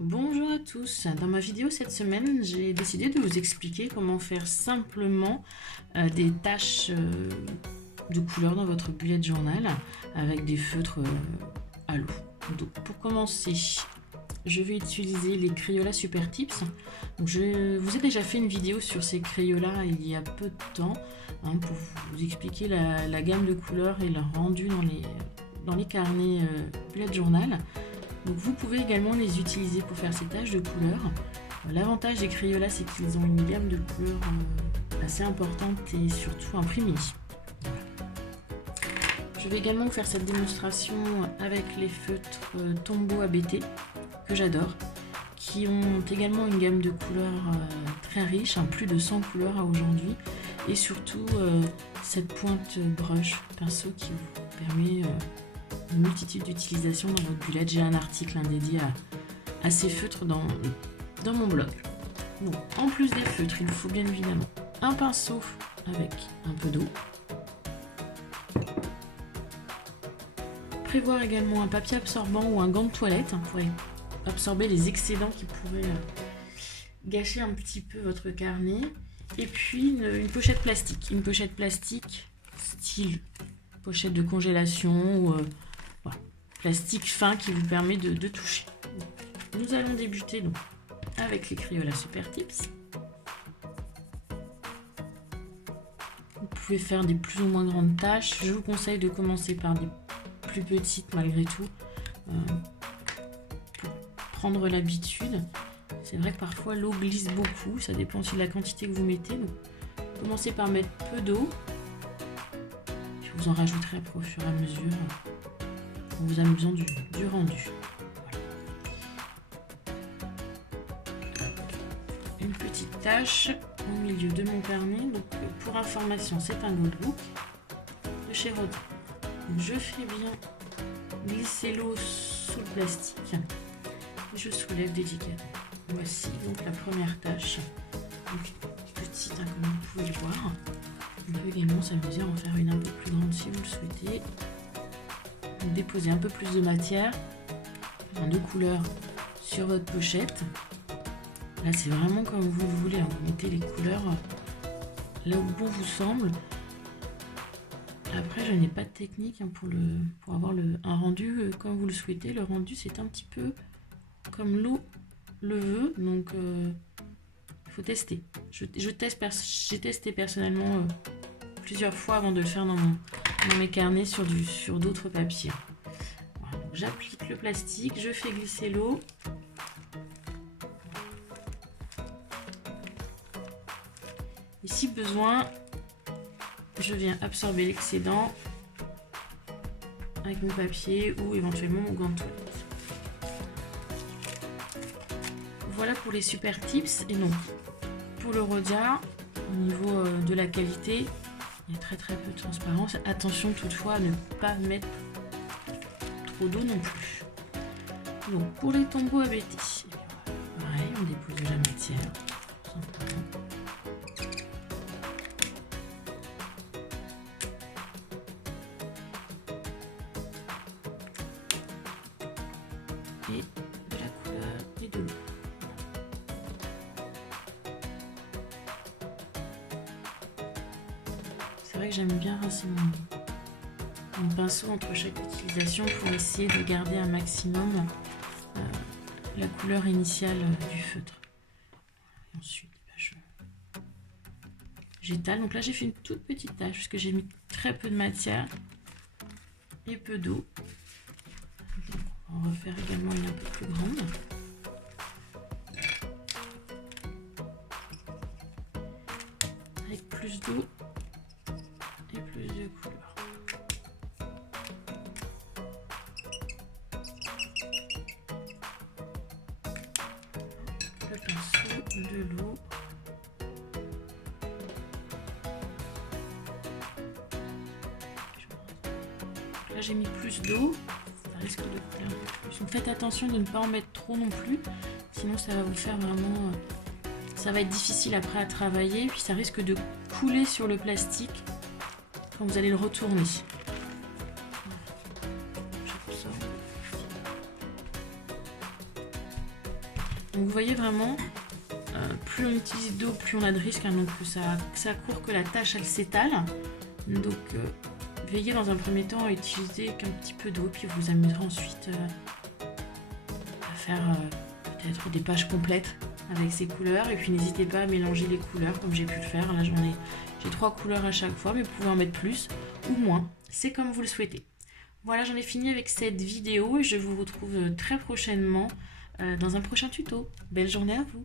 Bonjour à tous, dans ma vidéo cette semaine j'ai décidé de vous expliquer comment faire simplement des taches de couleur dans votre bullet journal avec des feutres à l'eau. Donc pour commencer, je vais utiliser les Crayola Super Tips. Donc, je vous ai déjà fait une vidéo sur ces Crayola il y a peu de temps pour vous expliquer la gamme de couleurs et leur rendu dans les carnets bullet journal. Donc vous pouvez également les utiliser pour faire ces taches de couleurs. L'avantage des Crayola, c'est qu'ils ont une gamme de couleurs assez importante et surtout imprimée. Je vais également vous faire cette démonstration avec les feutres Tombow ABT que j'adore, qui ont également une gamme de couleurs très riche, plus de 100 couleurs à aujourd'hui, et surtout cette pointe brush pinceau qui vous permet une multitude d'utilisations dans votre bullet. J'ai un article dédié à ces feutres dans mon blog. Donc, en plus des feutres, il vous faut bien évidemment un pinceau avec un peu d'eau. Prévoir également un papier absorbant ou un gant de toilette pour absorber les excédents qui pourraient gâcher un petit peu votre carnet. Et puis une pochette plastique. Une pochette plastique style pochette de congélation ou plastique fin qui vous permet de toucher. Nous allons débuter donc avec les Crayola Super Tips. Vous pouvez faire des plus ou moins grandes taches. Je vous conseille de commencer par des plus petites malgré tout pour prendre l'habitude. C'est vrai que parfois l'eau glisse beaucoup, ça dépend aussi de la quantité que vous mettez. Donc, commencez par mettre peu d'eau, puis vous en rajouterez au fur et à mesure en vous amusant du rendu. Voilà. Une petite tache au milieu de mon carnet. Donc, pour information, c'est un notebook de chez Rodin. Je fais bien glisser l'eau sous le plastique et je soulève délicatement. Voici donc la première tâche. Donc, petite, comme vous pouvez le voir. On peut également s'amuser à en faire une un peu plus grande si vous le souhaitez. Déposez un peu plus de matière de couleur sur votre pochette. Là, c'est vraiment comme vous le voulez. Vous mettez les couleurs là où bon vous semble. Après, je n'ai pas de technique pour avoir un rendu comme vous le souhaitez. Le rendu, c'est un petit peu comme l'eau le veut, donc il faut tester. J'ai testé personnellement plusieurs fois avant de le faire dans mes carnets sur d'autres papiers. Voilà, j'applique le plastique, je fais glisser l'eau. Et si besoin, je viens absorber l'excédent avec mon papier ou éventuellement mon gant de toilette. Voilà pour les super tips. Et donc pour le Rhodia, au niveau de la qualité, il y a très peu de transparence. Attention toutefois à ne pas mettre trop d'eau non plus. Donc pour les Tombow ABT, pareil, on dépose de la matière. Et de la couleur et de l'eau. C'est vrai que j'aime bien rincer mon pinceau entre chaque utilisation pour essayer de garder un maximum la couleur initiale du feutre. Et ensuite, j'étale. Donc là, j'ai fait une toute petite tache parce que j'ai mis très peu de matière et peu d'eau. On va refaire également une un peu plus grande. Avec plus d'eau et plus de couleur. Le pinceau, de l'eau. Là, j'ai mis plus d'eau. Ça risque de couler un peu plus. Donc faites attention de ne pas en mettre trop non plus, sinon ça va vous faire vraiment... ça va être difficile après à travailler, puis ça risque de couler sur le plastique quand vous allez le retourner. J'absorbe. Donc vous voyez vraiment, plus on utilise d'eau, plus on a de risques, hein, donc ça court que la tâche elle s'étale. Donc veillez dans un premier temps à utiliser qu'un petit peu d'eau, puis vous amuserez ensuite à faire peut-être des pages complètes avec ces couleurs. Et puis n'hésitez pas à mélanger les couleurs comme j'ai pu le faire. Là j'ai 3 couleurs à chaque fois, mais vous pouvez en mettre plus ou moins, c'est comme vous le souhaitez. Voilà, j'en ai fini avec cette vidéo et je vous retrouve très prochainement dans un prochain tuto. Belle journée à vous!